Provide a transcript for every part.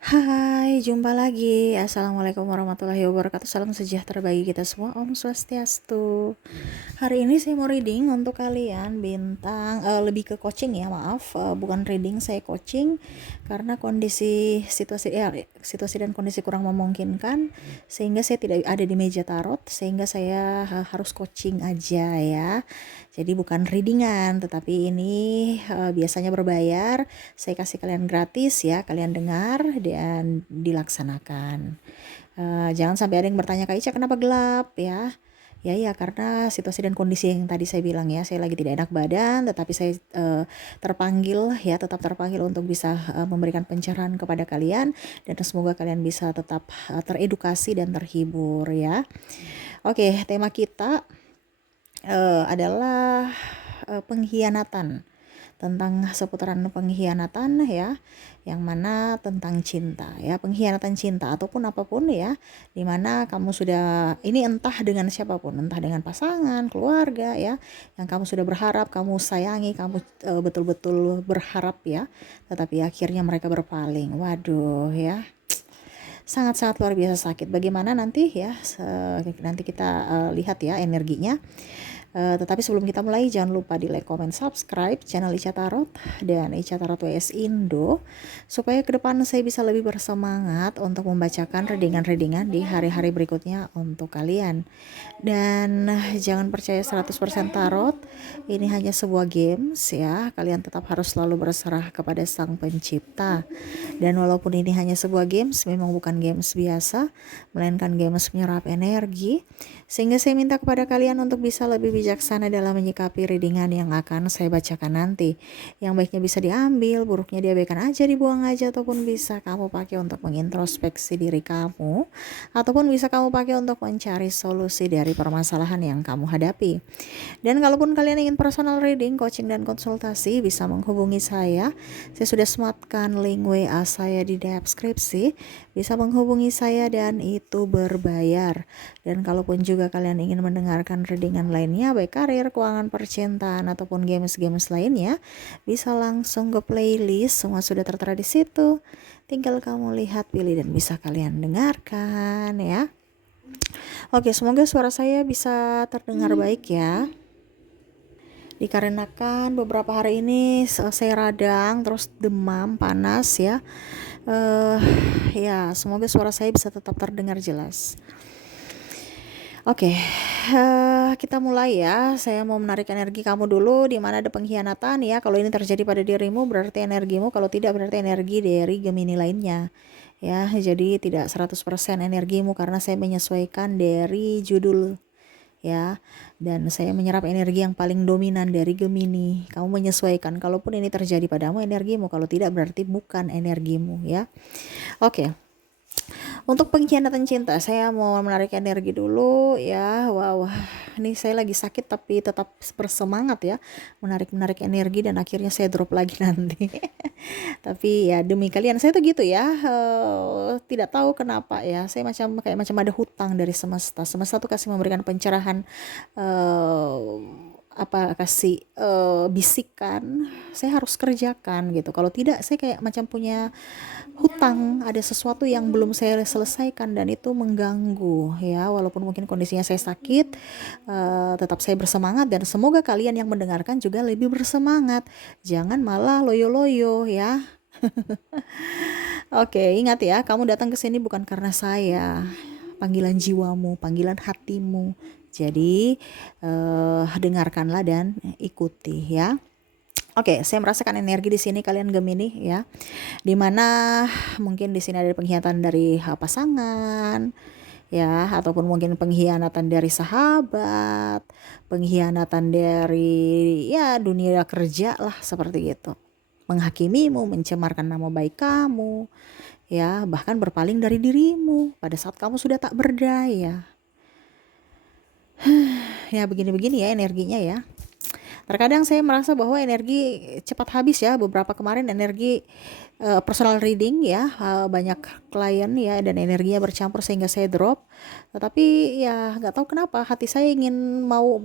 Hai, jumpa lagi. Assalamualaikum warahmatullahi wabarakatuh. Salam sejahtera bagi kita semua. Om Swastiastu. Hari ini saya mau reading untuk kalian bintang lebih ke coaching ya, maaf, bukan reading, saya coaching karena situasi dan kondisi kurang memungkinkan sehingga saya tidak ada di meja tarot, sehingga saya harus coaching aja ya. Jadi bukan readingan, tetapi ini biasanya berbayar. Saya kasih kalian gratis ya, kalian dengar dan dilaksanakan. Jangan sampai ada yang bertanya, Kak Ica kenapa gelap ya? Ya, karena situasi dan kondisi yang tadi saya bilang ya, saya lagi tidak enak badan, tetapi saya terpanggil ya, tetap terpanggil untuk bisa memberikan pencerahan kepada kalian, dan semoga kalian bisa tetap teredukasi dan terhibur ya. Oke, tema kita adalah pengkhianatan, tentang seputaran pengkhianatan ya, yang mana tentang cinta ya, pengkhianatan cinta ataupun apapun ya, dimana kamu sudah, ini entah dengan siapapun, entah dengan pasangan, keluarga ya, yang kamu sudah berharap, kamu sayangi, kamu betul-betul berharap ya, tetapi akhirnya mereka berpaling. Waduh ya, sangat-sangat luar biasa sakit. Bagaimana nanti ya, nanti kita lihat ya energinya. Tetapi sebelum kita mulai, jangan lupa di like, comment, subscribe channel Ica Tarot dan Ica Tarot WS Indo, supaya ke depan saya bisa lebih bersemangat untuk membacakan readingan-readingan di hari-hari berikutnya untuk kalian. Dan jangan percaya 100% tarot, ini hanya sebuah games ya. Kalian tetap harus selalu berserah kepada Sang Pencipta. Dan walaupun ini hanya sebuah games, memang bukan games biasa, melainkan games menyerap energi. Sehingga saya minta kepada kalian untuk bisa lebih bijaksana dalam menyikapi readingan yang akan saya bacakan nanti. Yang baiknya bisa diambil, buruknya diabaikan aja, dibuang aja, ataupun bisa kamu pakai untuk mengintrospeksi diri kamu, ataupun bisa kamu pakai untuk mencari solusi dari permasalahan yang kamu hadapi. Dan kalaupun kalian ingin personal reading, coaching, dan konsultasi, bisa menghubungi saya. Saya sudah sematkan link WA saya di deskripsi. Bisa menghubungi saya dan itu berbayar. Dan kalaupun juga kalian ingin mendengarkan readingan lainnya, baik karir, keuangan, percintaan, ataupun games-games lainnya, bisa langsung ke playlist. Semua sudah tertera di situ. Tinggal kamu lihat, pilih, dan bisa kalian dengarkan ya. Oke, semoga suara saya bisa terdengar baik ya. Dikarenakan beberapa hari ini saya radang, terus demam, panas ya. Ya, semoga suara saya bisa tetap terdengar jelas. Oke, kita mulai ya. Saya mau menarik energi kamu dulu, di mana ada pengkhianatan ya. Kalau ini terjadi pada dirimu, berarti energimu. Kalau tidak, berarti energi dari Gemini lainnya. Ya, jadi tidak 100% energimu, karena saya menyesuaikan dari judul ya, dan saya menyerap energi yang paling dominan dari Gemini. Kamu menyesuaikan, kalaupun ini terjadi padamu energimu, kalau tidak berarti bukan energimu ya. Oke, untuk pengkhianatan cinta saya mau menarik energi dulu ya. Wow, ini saya lagi sakit tapi tetap bersemangat ya, menarik energi, dan akhirnya saya drop lagi nanti. Tapi ya demi kalian saya tuh gitu ya, tidak tahu kenapa ya, saya kayak macam ada hutang dari semesta tuh kasih memberikan pencerahan, kasih bisikan saya harus kerjakan gitu, kalau tidak saya kayak macam punya hutang, ada sesuatu yang belum saya selesaikan dan itu mengganggu ya. Walaupun mungkin kondisinya saya sakit, tetap saya bersemangat, dan semoga kalian yang mendengarkan juga lebih bersemangat, jangan malah loyo-loyo ya. Oke, ingat ya, kamu datang ke sini bukan karena saya, panggilan jiwamu, panggilan hatimu. Jadi dengarkanlah dan ikuti ya. Oke, saya merasakan energi di sini kalian Gemini ya. Dimana mungkin di sini ada pengkhianatan dari pasangan ya, ataupun mungkin pengkhianatan dari sahabat, pengkhianatan dari ya dunia kerja lah, seperti itu. Menghakimimu, mencemarkan nama baik kamu ya, bahkan berpaling dari dirimu pada saat kamu sudah tak berdaya. Ya begini-begini ya energinya ya. Terkadang saya merasa bahwa energi cepat habis ya. Beberapa kemarin energi personal reading ya, banyak klien ya, dan energinya bercampur sehingga saya drop. Tetapi ya nggak tahu kenapa hati saya ingin mau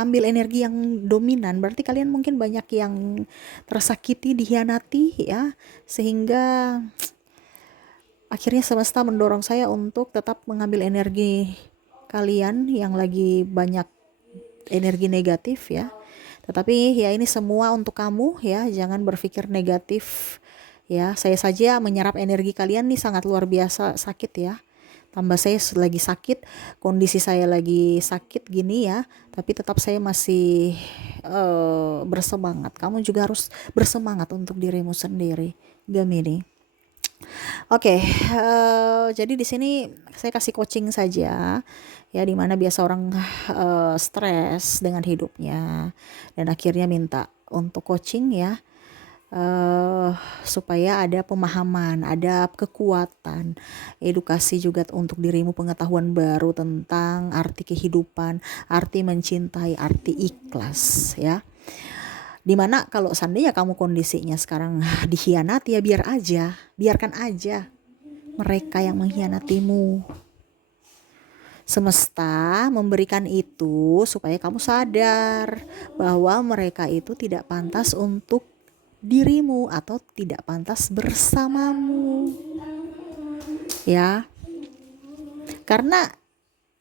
ambil energi yang dominan. Berarti kalian mungkin banyak yang tersakiti, dihianati ya, sehingga akhirnya semesta mendorong saya untuk tetap mengambil energi kalian yang lagi banyak energi negatif ya. Tetapi ya ini semua untuk kamu ya, jangan berpikir negatif ya. Saya saja menyerap energi kalian nih sangat luar biasa sakit ya. Tambah saya lagi sakit, kondisi saya lagi sakit gini ya, tapi tetap saya masih bersemangat. Kamu juga harus bersemangat untuk dirimu sendiri, Gemini. Oke, jadi di sini saya kasih coaching saja, ya dimana biasa orang stres dengan hidupnya dan akhirnya minta untuk coaching ya, supaya ada pemahaman, ada kekuatan, edukasi juga untuk dirimu, pengetahuan baru tentang arti kehidupan, arti mencintai, arti ikhlas ya. Dimana kalau seandainya kamu kondisinya sekarang dikhianati ya biarkan aja mereka yang mengkhianatimu. Semesta memberikan itu supaya kamu sadar bahwa mereka itu tidak pantas untuk dirimu atau tidak pantas bersamamu. Ya. Karena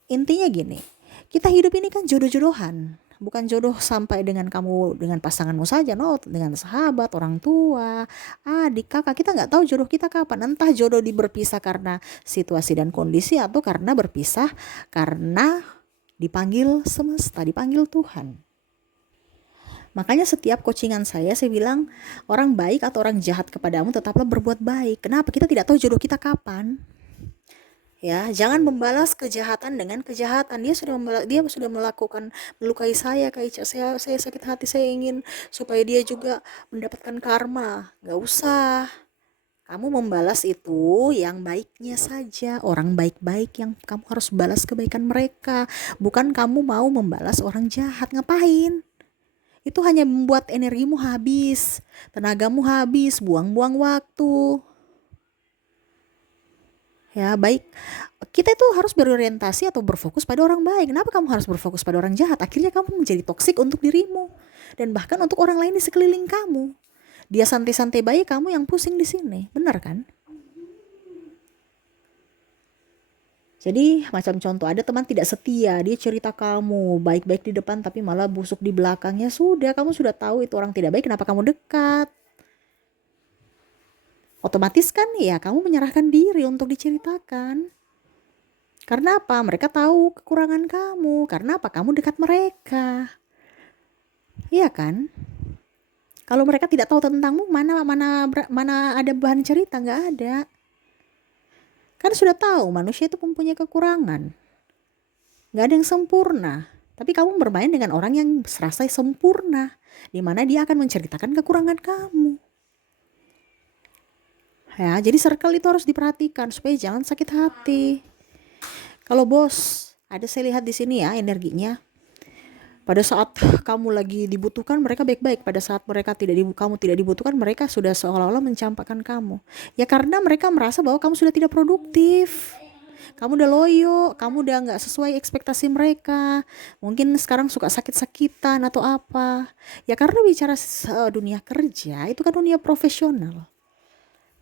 intinya gini, kita hidup ini kan jodoh-jodohan. Bukan jodoh sampai dengan kamu dengan pasanganmu saja, no, dengan sahabat, orang tua, adik, kakak. Kita nggak tahu jodoh kita kapan. Entah jodoh berpisah karena situasi dan kondisi atau karena berpisah karena dipanggil semesta, dipanggil Tuhan. Makanya setiap coachingan saya bilang orang baik atau orang jahat kepadamu tetaplah berbuat baik. Kenapa? Kita tidak tahu jodoh kita kapan. Ya, jangan membalas kejahatan dengan kejahatan. Dia sudah melakukan melukai saya, Kak Ica. Saya sakit hati, saya ingin supaya dia juga mendapatkan karma. Gak usah. Kamu membalas itu yang baiknya saja. Orang baik-baik yang kamu harus balas kebaikan mereka. Bukan kamu mau membalas orang jahat. Ngapain? Itu hanya membuat energimu habis, tenagamu habis, buang-buang waktu. Ya, baik. Kita itu harus berorientasi atau berfokus pada orang baik. Kenapa kamu harus berfokus pada orang jahat? Akhirnya kamu menjadi toksik untuk dirimu dan bahkan untuk orang lain di sekeliling kamu. Dia santai-santai baik, kamu yang pusing di sini. Benar kan? Jadi macam contoh, ada teman tidak setia, dia cerita kamu baik-baik di depan tapi malah busuk di belakangnya. Sudah, kamu sudah tahu itu orang tidak baik, kenapa kamu dekat? Otomatis kan ya kamu menyerahkan diri untuk diceritakan. Karena apa? Mereka tahu kekurangan kamu. Karena apa? Kamu dekat mereka. Iya kan? Kalau mereka tidak tahu tentangmu, mana ada bahan cerita? Nggak ada. Kan sudah tahu manusia itu mempunyai kekurangan. Nggak ada yang sempurna. Tapi kamu bermain dengan orang yang serasa sempurna, di mana dia akan menceritakan kekurangan kamu. Ya, jadi circle itu harus diperhatikan supaya jangan sakit hati. Kalau bos, ada saya lihat di sini ya energinya. Pada saat kamu lagi dibutuhkan, mereka baik-baik. Pada saat kamu tidak dibutuhkan, mereka sudah seolah-olah mencampakkan kamu. Ya karena mereka merasa bahwa kamu sudah tidak produktif. Kamu udah loyo, kamu udah nggak sesuai ekspektasi mereka. Mungkin sekarang suka sakit-sakitan atau apa. Ya karena bicara dunia kerja, itu kan dunia profesional.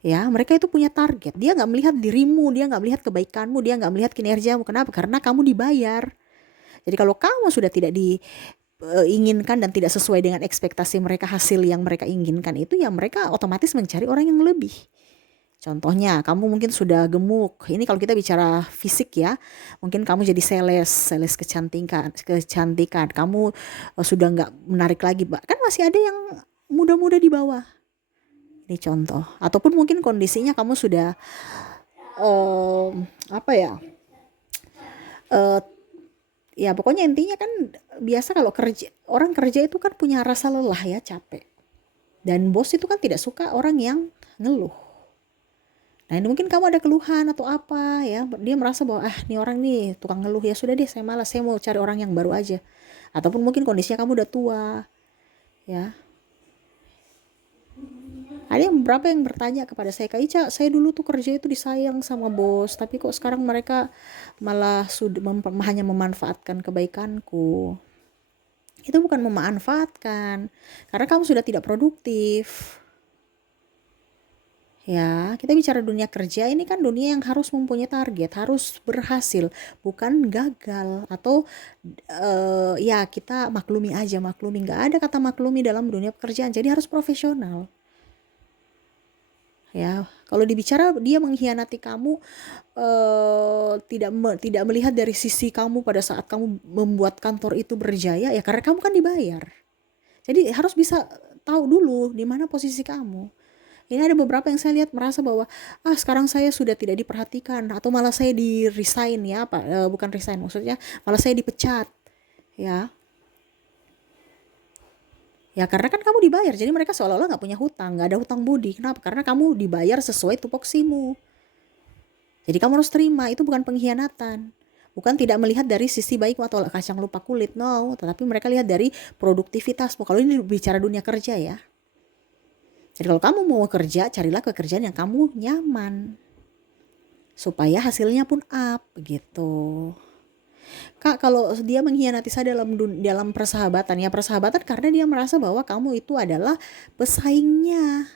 Ya, mereka itu punya target. Dia nggak melihat dirimu, dia nggak melihat kebaikanmu, dia nggak melihat kinerjamu. Kenapa? Karena kamu dibayar. Jadi kalau kamu sudah tidak diinginkan dan tidak sesuai dengan ekspektasi mereka, hasil yang mereka inginkan itu, ya mereka otomatis mencari orang yang lebih. Contohnya, kamu mungkin sudah gemuk. Ini kalau kita bicara fisik ya, mungkin kamu jadi sales kecantikan. Kamu sudah nggak menarik lagi, kan masih ada yang muda-muda di bawah. Ini contoh. Ataupun mungkin kondisinya kamu sudah apa ya? Ya pokoknya intinya kan biasa kalau orang kerja itu kan punya rasa lelah ya, capek. Dan bos itu kan tidak suka orang yang ngeluh. Nah ini mungkin kamu ada keluhan atau apa ya, dia merasa bahwa nih orang nih tukang ngeluh, ya sudah deh saya malas, saya mau cari orang yang baru aja. Ataupun mungkin kondisinya kamu udah tua ya. Ada beberapa yang bertanya kepada saya, Kak Ica, saya dulu tuh kerja itu disayang sama bos, tapi kok sekarang mereka malah hanya memanfaatkan kebaikanku. Itu bukan memanfaatkan, karena kamu sudah tidak produktif. Ya, kita bicara dunia kerja ini kan dunia yang harus mempunyai target, harus berhasil, bukan gagal atau ya kita maklumi aja, maklumi. Nggak ada kata maklumi dalam dunia pekerjaan, jadi harus profesional. Ya, kalau dibicara dia mengkhianati kamu, tidak melihat dari sisi kamu pada saat kamu membuat kantor itu berjaya, ya karena kamu kan dibayar. Jadi harus bisa tahu dulu di mana posisi kamu. Ini ada beberapa yang saya lihat merasa bahwa sekarang saya sudah tidak diperhatikan atau malah saya di resign ya, bukan resign maksudnya malah saya dipecat. Ya. Ya karena kan kamu dibayar, jadi mereka seolah-olah nggak punya hutang, nggak ada hutang budi. Kenapa? Karena kamu dibayar sesuai tupoksimu. Jadi kamu harus terima, itu bukan pengkhianatan. Bukan tidak melihat dari sisi baik atau kacang lupa kulit, no. Tetapi mereka lihat dari produktivitasmu. Kalau ini bicara dunia kerja ya. Jadi kalau kamu mau kerja, carilah pekerjaan yang kamu nyaman. Supaya hasilnya pun up, gitu. Kak, kalau dia mengkhianati saya dalam persahabatan, ya persahabatan karena dia merasa bahwa kamu itu adalah pesaingnya.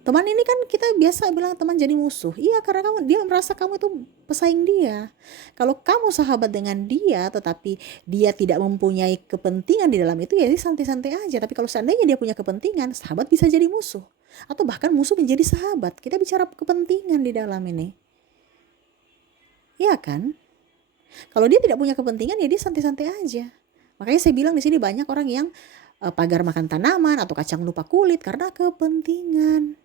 Teman ini kan kita biasa bilang teman jadi musuh. Iya, karena dia merasa kamu itu pesaing dia. Kalau kamu sahabat dengan dia tetapi dia tidak mempunyai kepentingan di dalam itu, ya santai-santai aja. Tapi kalau seandainya dia punya kepentingan, sahabat bisa jadi musuh. Atau bahkan musuh menjadi sahabat. Kita bicara kepentingan di dalam ini. Iya kan? Kalau dia tidak punya kepentingan, ya dia santai-santai aja. Makanya saya bilang di sini banyak orang yang pagar makan tanaman atau kacang lupa kulit karena kepentingan.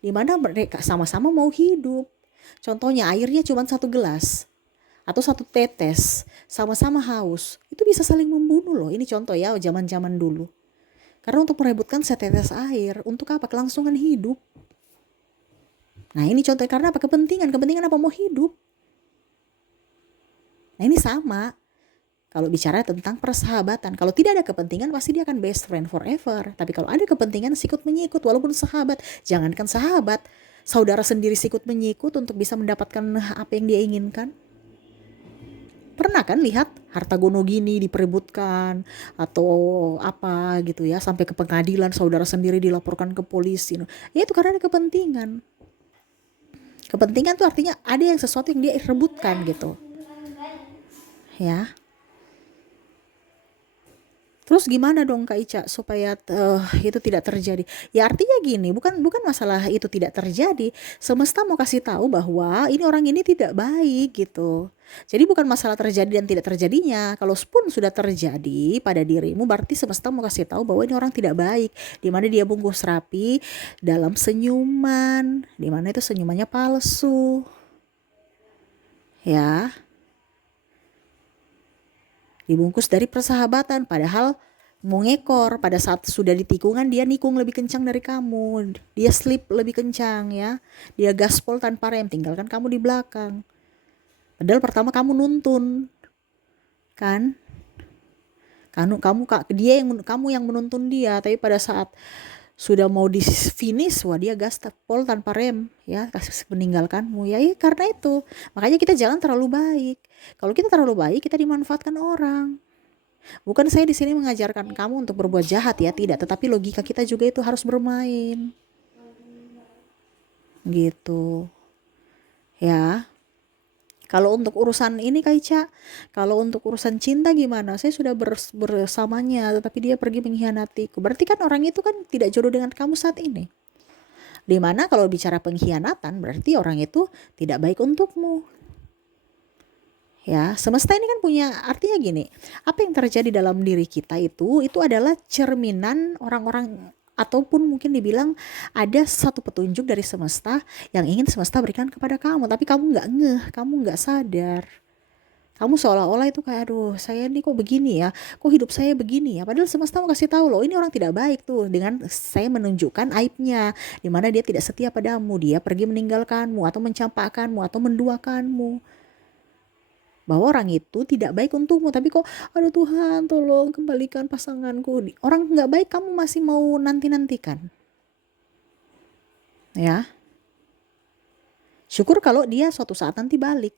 Di mana mereka sama-sama mau hidup. Contohnya airnya cuma 1 gelas atau 1 tetes, sama-sama haus. Itu bisa saling membunuh loh. Ini contoh ya zaman-zaman dulu. Karena untuk merebutkan setetes air, untuk apa? Kelangsungan hidup. Nah ini contoh karena apa? Kepentingan apa mau hidup. Nah ini sama. Kalau bicara tentang persahabatan, kalau tidak ada kepentingan pasti dia akan best friend forever. Tapi kalau ada kepentingan sikut menyikut, walaupun sahabat, jangankan sahabat, saudara sendiri sikut menyikut untuk bisa mendapatkan apa yang dia inginkan. Pernah kan lihat harta gono gini diperebutkan atau apa gitu ya, sampai ke pengadilan saudara sendiri dilaporkan ke polisi. Ya itu karena ada kepentingan. Kepentingan tuh artinya ada yang sesuatu yang dia rebutkan gitu. Ya. Terus gimana dong Kak Ica supaya itu tidak terjadi? Ya artinya gini, bukan masalah itu tidak terjadi. Semesta mau kasih tahu bahwa ini orang ini tidak baik gitu. Jadi bukan masalah terjadi dan tidak terjadinya. Kalau pun sudah terjadi pada dirimu, berarti semesta mau kasih tahu bahwa ini orang tidak baik. Di mana dia bungkus rapi dalam senyuman, di mana itu senyumannya palsu. Ya, dibungkus dari persahabatan, padahal mau ngekor. Pada saat sudah di tikungan dia nikung lebih kencang dari kamu, dia slip lebih kencang ya, dia gaspol tanpa rem, tinggalkan kamu di belakang. Padahal pertama kamu nuntun kan, kamu yang menuntun dia, tapi pada saat sudah mau di finish, wah dia gaspol tanpa rem ya, kasih meninggalkanmu ya, karena itu makanya kita jangan terlalu baik. Kalau kita terlalu baik, kita dimanfaatkan orang. Bukan saya di sini mengajarkan kamu untuk berbuat jahat ya, tidak. Tetapi logika kita juga itu harus bermain. Gitu. Ya. Kalau untuk urusan ini Kak Ica, kalau untuk urusan cinta gimana? Saya sudah bersamanya, tetapi dia pergi mengkhianatiku. Berarti kan orang itu kan tidak jodoh dengan kamu saat ini. Dimana kalau bicara pengkhianatan, berarti orang itu tidak baik untukmu. Ya, semesta ini kan punya artinya gini, apa yang terjadi dalam diri kita itu adalah cerminan orang-orang, ataupun mungkin dibilang ada satu petunjuk dari semesta yang ingin semesta berikan kepada kamu, tapi kamu nggak ngeh, kamu nggak sadar. Kamu seolah-olah itu kayak, aduh saya ini kok begini ya, kok hidup saya begini ya, padahal semesta mau kasih tahu loh, ini orang tidak baik tuh, dengan saya menunjukkan aibnya, dimana dia tidak setia padamu, dia pergi meninggalkanmu atau mencampakkanmu atau menduakanmu, bahwa orang itu tidak baik untukmu. Tapi kok, aduh Tuhan tolong kembalikan pasanganku. Orang nggak baik kamu masih mau nanti-nantikan ya. Syukur kalau dia suatu saat nanti balik,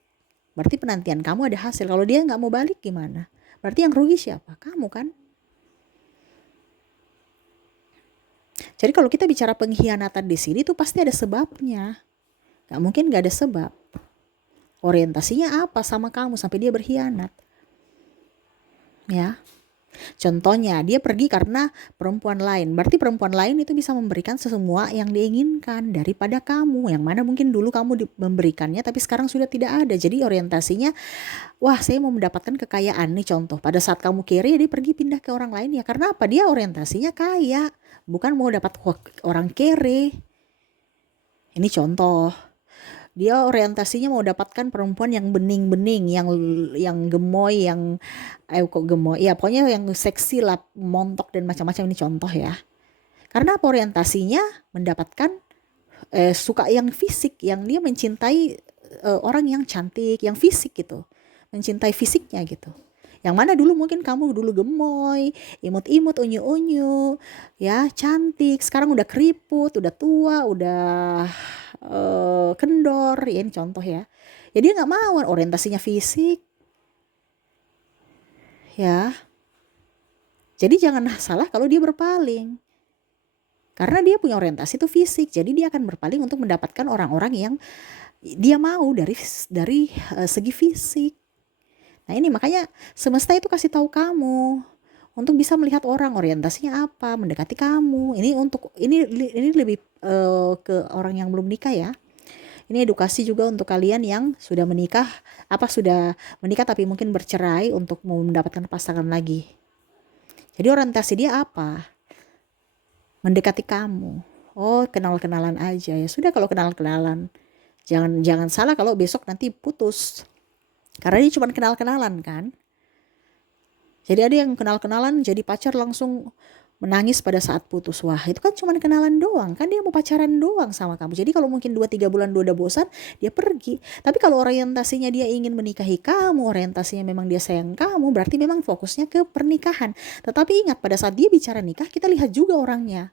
berarti penantian kamu ada hasil. Kalau dia nggak mau balik gimana? Berarti yang rugi siapa? Kamu kan. Jadi kalau kita bicara pengkhianatan di sini tuh pasti ada sebabnya. Gak mungkin gak ada sebab. Orientasinya apa sama kamu sampai dia berkhianat? Ya. Contohnya, dia pergi karena perempuan lain. Berarti perempuan lain itu bisa memberikan semua yang diinginkan daripada kamu. Yang mana mungkin dulu kamu memberikannya tapi sekarang sudah tidak ada. Jadi orientasinya, wah saya mau mendapatkan kekayaan nih contoh. Pada saat kamu kere, dia pergi pindah ke orang lain ya. Karena apa? Dia orientasinya kaya. Bukan mau dapat orang kere. Ini contoh. Dia orientasinya mau dapatkan perempuan yang bening-bening, yang gemoy, yang kok gemoy, ya pokoknya yang seksi lah, montok dan macam-macam. Ini contoh ya. Karena apa? Orientasinya mendapatkan suka yang fisik, yang dia mencintai orang yang cantik, yang fisik gitu, mencintai fisiknya gitu. Yang mana dulu mungkin kamu dulu gemoy, imut-imut, unyu-unyu, ya cantik. Sekarang udah keriput, udah tua, udah kendor, ya ini contoh ya. Ya dia nggak mau, orientasinya fisik, ya. Jadi jangan salah kalau dia berpaling. Karena dia punya orientasi itu fisik, jadi dia akan berpaling untuk mendapatkan orang-orang yang dia mau dari segi fisik. Nah ini makanya semesta itu kasih tahu kamu untuk bisa melihat orang orientasinya apa, mendekati kamu. Ini lebih ke orang yang belum nikah ya. Ini edukasi juga untuk kalian yang sudah menikah, sudah menikah tapi mungkin bercerai untuk mau mendapatkan pasangan lagi. Jadi orientasi dia apa? Mendekati kamu. Oh, kenal-kenalan aja ya. Sudah kalau kenal-kenalan. Jangan salah kalau besok nanti putus. Karena dia cuma kenal-kenalan kan. Jadi ada yang kenal-kenalan jadi pacar langsung menangis pada saat putus. Wah itu kan cuma kenalan doang. Kan dia mau pacaran doang sama kamu. Jadi kalau mungkin 2-3 bulan dia udah bosan, dia pergi. Tapi kalau orientasinya dia ingin menikahi kamu, orientasinya memang dia sayang kamu, berarti memang fokusnya ke pernikahan. Tetapi ingat, pada saat dia bicara nikah, kita lihat juga orangnya.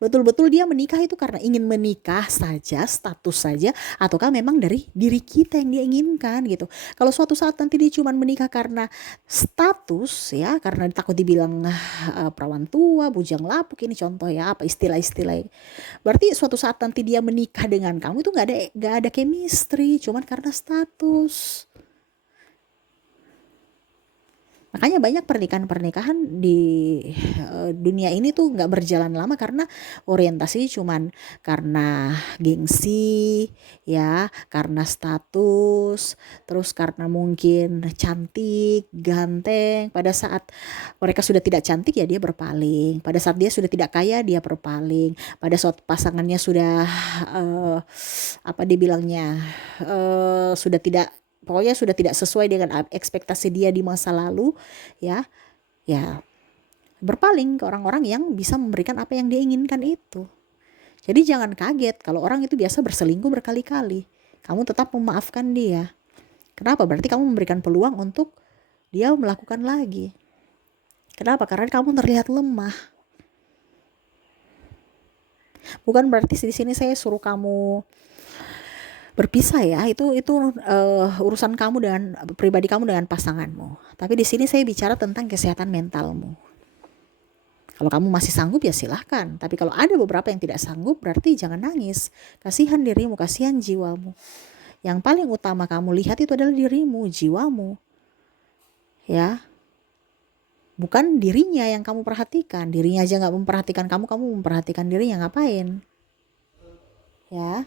Betul-betul dia menikah itu karena ingin menikah saja, status saja, ataukah memang dari diri kita yang dia inginkan gitu. Kalau suatu saat nanti dia cuma menikah karena status ya, karena takut dibilang perawan tua, bujang lapuk, ini contoh ya, apa istilah-istilah. Berarti suatu saat nanti dia menikah dengan kamu itu nggak ada chemistry, cuman karena status. Makanya banyak pernikahan-pernikahan di dunia ini tuh nggak berjalan lama karena orientasi cuman karena gengsi, ya, karena status, terus karena mungkin cantik, ganteng. Pada saat mereka sudah tidak cantik ya dia berpaling. Pada saat dia sudah tidak kaya dia berpaling. Pada saat pasangannya sudah apa dibilangnya sudah tidak, pokoknya sudah tidak sesuai dengan ekspektasi dia di masa lalu, ya berpaling ke orang-orang yang bisa memberikan apa yang dia inginkan itu. Jadi jangan kaget kalau orang itu biasa berselingkuh berkali-kali, kamu tetap memaafkan dia. Kenapa? Berarti kamu memberikan peluang untuk dia melakukan lagi. Kenapa? Karena kamu terlihat lemah. Bukan berarti di sini saya suruh kamu berpisah ya, itu urusan kamu dengan pribadi kamu dengan pasanganmu. Tapi di sini saya bicara tentang kesehatan mentalmu. Kalau kamu masih sanggup ya silahkan. Tapi kalau ada beberapa yang tidak sanggup, berarti jangan nangis. Kasihan dirimu, kasihan jiwamu. Yang paling utama kamu lihat itu adalah dirimu, jiwamu. Ya, bukan dirinya yang kamu perhatikan. Dirinya aja nggak memperhatikan kamu memperhatikan dirinya, ngapain? Ya.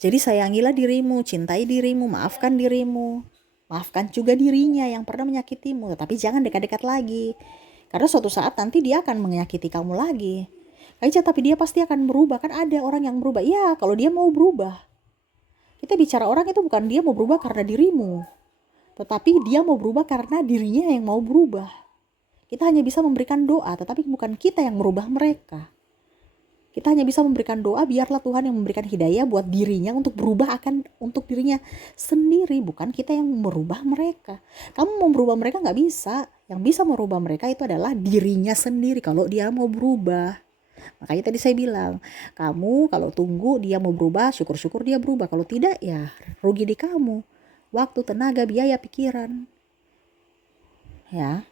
Jadi sayangilah dirimu, cintai dirimu, maafkan dirimu. Maafkan juga dirinya yang pernah menyakitimu, tapi jangan dekat-dekat lagi. Karena suatu saat nanti dia akan menyakiti kamu lagi. Aja, tapi dia pasti akan berubah. Kan ada orang yang berubah. Ya, kalau dia mau berubah. Kita bicara orang itu bukan dia mau berubah karena dirimu. Tetapi dia mau berubah karena dirinya yang mau berubah. Kita hanya bisa memberikan doa, tetapi bukan kita yang merubah mereka. Kita hanya bisa memberikan doa, biarlah Tuhan yang memberikan hidayah buat dirinya untuk berubah untuk dirinya sendiri, bukan kita yang merubah mereka. Kamu mau berubah mereka nggak bisa. Yang bisa merubah mereka itu adalah dirinya sendiri kalau dia mau berubah. Makanya tadi saya bilang, kamu kalau tunggu dia mau berubah, syukur-syukur dia berubah. Kalau tidak ya rugi di kamu. Waktu, tenaga, biaya, pikiran. Ya.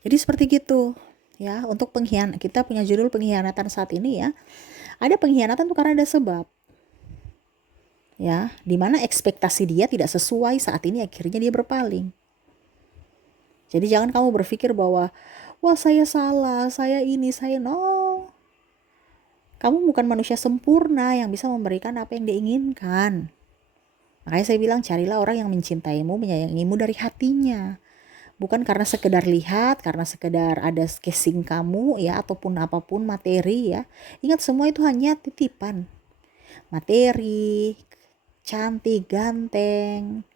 Jadi seperti gitu. Ya, untuk kita punya judul pengkhianatan saat ini ya. Ada pengkhianatan tuh karena ada sebab. Ya, dimana ekspektasi dia tidak sesuai, saat ini akhirnya dia berpaling. Jadi jangan kamu berpikir bahwa wah saya salah, saya ini, saya no. Kamu bukan manusia sempurna yang bisa memberikan apa yang diinginkan. Makanya saya bilang carilah orang yang mencintaimu, menyayangimu dari hatinya. Bukan karena sekedar lihat, karena sekedar ada casing kamu ya, ataupun apapun materi ya. Ingat semua itu hanya titipan. Materi, cantik, ganteng,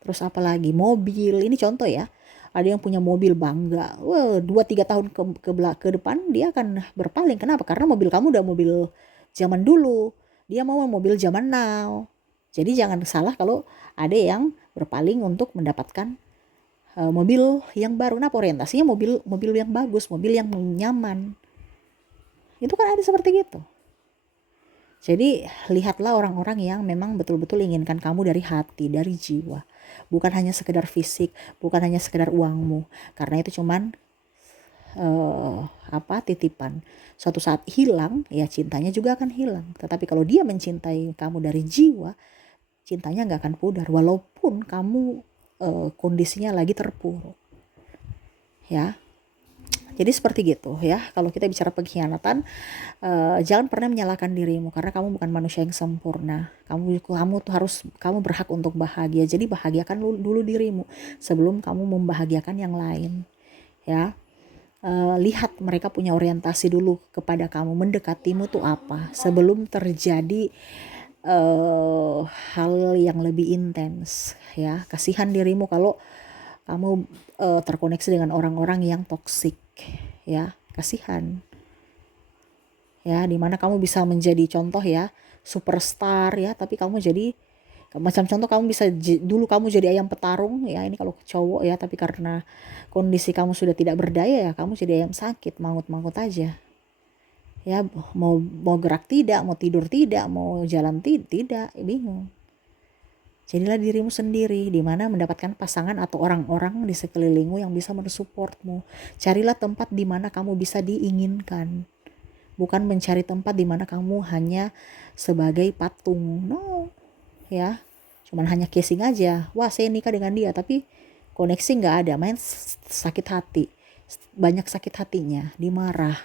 terus apalagi mobil. Ini contoh ya. Ada yang punya mobil bangga. Wah, 2-3 tahun ke depan dia akan berpaling. Kenapa? Karena mobil kamu udah mobil zaman dulu. Dia mau mobil zaman now. Jadi jangan salah kalau ada yang berpaling untuk mendapatkan mobil yang baru. Nah, orientasinya mobil yang bagus, mobil yang nyaman. Itu kan ada seperti gitu. Jadi lihatlah orang-orang yang memang betul-betul inginkan kamu dari hati, dari jiwa. Bukan hanya sekedar fisik, bukan hanya sekedar uangmu. Karena itu cuman titipan. Suatu saat hilang, ya cintanya juga akan hilang. Tetapi kalau dia mencintai kamu dari jiwa, cintanya gak akan pudar. Walaupun kamu kondisinya lagi terpuruk. Ya. Jadi seperti gitu ya. Kalau kita bicara pengkhianatan, jangan pernah menyalahkan dirimu karena kamu bukan manusia yang sempurna. Kamu berhak untuk bahagia. Jadi bahagiakan dulu dirimu sebelum kamu membahagiakan yang lain. Ya. Lihat mereka punya orientasi dulu kepada kamu, mendekatimu tuh apa sebelum terjadi hal yang lebih intens ya. Kasihan dirimu kalau kamu terkoneksi dengan orang-orang yang toksik ya, kasihan ya, dimana kamu bisa menjadi contoh ya, superstar ya, tapi kamu jadi macam contoh kamu bisa dulu kamu jadi ayam petarung ya, ini kalau cowok ya, tapi karena kondisi kamu sudah tidak berdaya ya, kamu jadi ayam sakit, mangut-mangut aja ya, mau gerak tidak, mau tidur tidak, mau jalan tidak, bingung. Jadilah dirimu sendiri, di mana mendapatkan pasangan atau orang-orang di sekelilingmu yang bisa mensupportmu. Carilah tempat di mana kamu bisa diinginkan. Bukan mencari tempat di mana kamu hanya sebagai patung. No, ya. Cuman hanya casing aja. Wah, saya nikah dengan dia, tapi koneksi nggak ada. Main sakit hati. Banyak sakit hatinya, dimarah.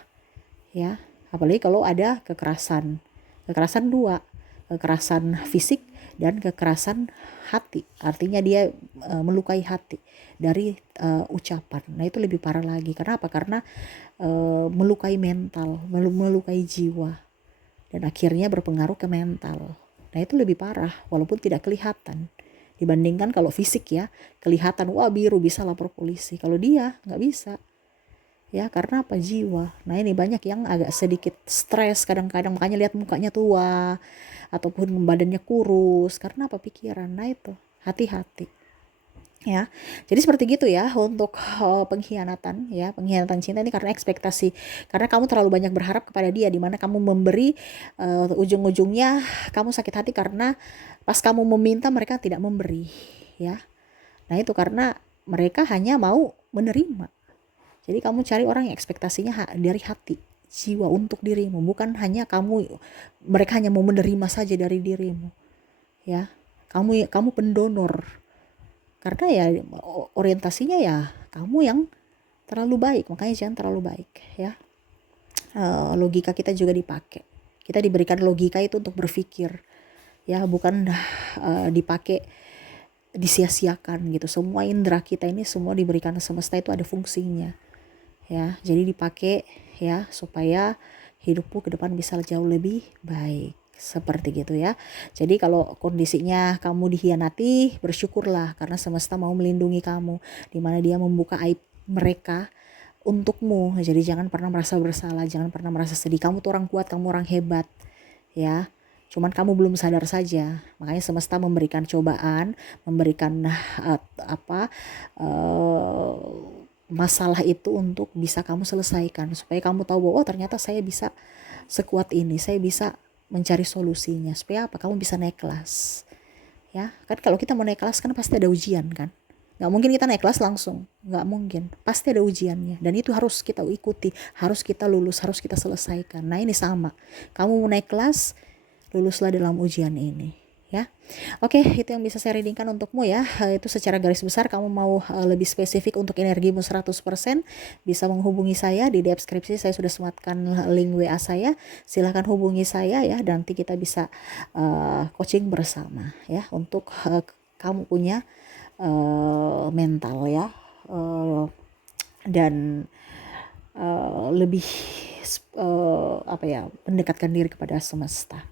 Ya, apalagi kalau ada kekerasan. Kekerasan dua. Kekerasan fisik dan kekerasan hati, artinya dia melukai hati dari ucapan. Nah itu lebih parah lagi. Kenapa? Karena melukai mental, melukai jiwa, dan akhirnya berpengaruh ke mental. Nah itu lebih parah walaupun tidak kelihatan dibandingkan kalau fisik ya, kelihatan wah biru bisa lapor polisi, kalau dia nggak bisa ya, karena apa? Jiwa. Nah ini banyak yang agak sedikit stres kadang-kadang, makanya lihat mukanya tua ataupun badannya kurus, karena apa? Pikiran. Nah itu hati-hati ya. Jadi seperti gitu ya untuk pengkhianatan ya, pengkhianatan cinta ini karena ekspektasi, karena kamu terlalu banyak berharap kepada dia, dimana kamu memberi ujung-ujungnya kamu sakit hati karena pas kamu meminta mereka tidak memberi ya. Nah itu karena mereka hanya mau menerima. Jadi kamu cari orang yang ekspektasinya dari hati, jiwa untuk dirimu, bukan hanya mereka hanya mau menerima saja dari dirimu. Ya. Kamu pendonor. Karena ya orientasinya ya kamu yang terlalu baik, makanya jangan terlalu baik ya. Logika kita juga dipakai. Kita diberikan logika itu untuk berpikir. Ya, bukan dipakai disia-siakan gitu. Semua indera kita ini semua diberikan semesta itu ada fungsinya. Ya, jadi dipakai ya supaya hidupmu ke depan bisa jauh lebih baik, seperti gitu ya. Jadi kalau kondisinya kamu dikhianati, bersyukurlah karena semesta mau melindungi kamu, di mana dia membuka aib mereka untukmu. Jadi jangan pernah merasa bersalah, jangan pernah merasa sedih. Kamu tuh orang kuat, kamu orang hebat ya. Cuman kamu belum sadar saja. Makanya semesta memberikan cobaan, memberikan masalah itu untuk bisa kamu selesaikan, supaya kamu tahu bahwa ternyata saya bisa sekuat ini, saya bisa mencari solusinya, supaya apa? Kamu bisa naik kelas ya. Kan kalau kita mau naik kelas kan pasti ada ujian kan. Nggak mungkin kita naik kelas langsung, nggak mungkin. Pasti ada ujiannya, dan itu harus kita ikuti, harus kita lulus, harus kita selesaikan. Nah ini sama, kamu mau naik kelas, luluslah dalam ujian ini ya. Oke, itu yang bisa saya readingkan untukmu ya. Itu secara garis besar. Kamu mau lebih spesifik untuk energimu 100%, bisa menghubungi saya di deskripsi. Saya sudah sematkan link WA saya. Silahkan hubungi saya ya, dan nanti kita bisa coaching bersama ya, untuk kamu punya mental ya, dan lebih mendekatkan diri kepada semesta.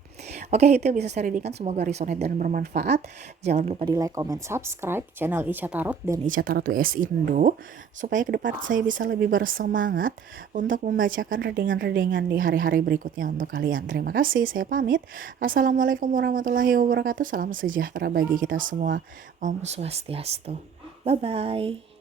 Oke, itu yang bisa saya readingkan. Semoga resonate dan bermanfaat. Jangan lupa di like, comment, subscribe channel Ica Tarot dan Ica Tarot WS Indo, supaya ke depan saya bisa lebih bersemangat untuk membacakan readingan-readingan di hari-hari berikutnya untuk kalian. Terima kasih, saya pamit. Assalamualaikum warahmatullahi wabarakatuh. Salam sejahtera bagi kita semua. Om Swastiastu. Bye-bye.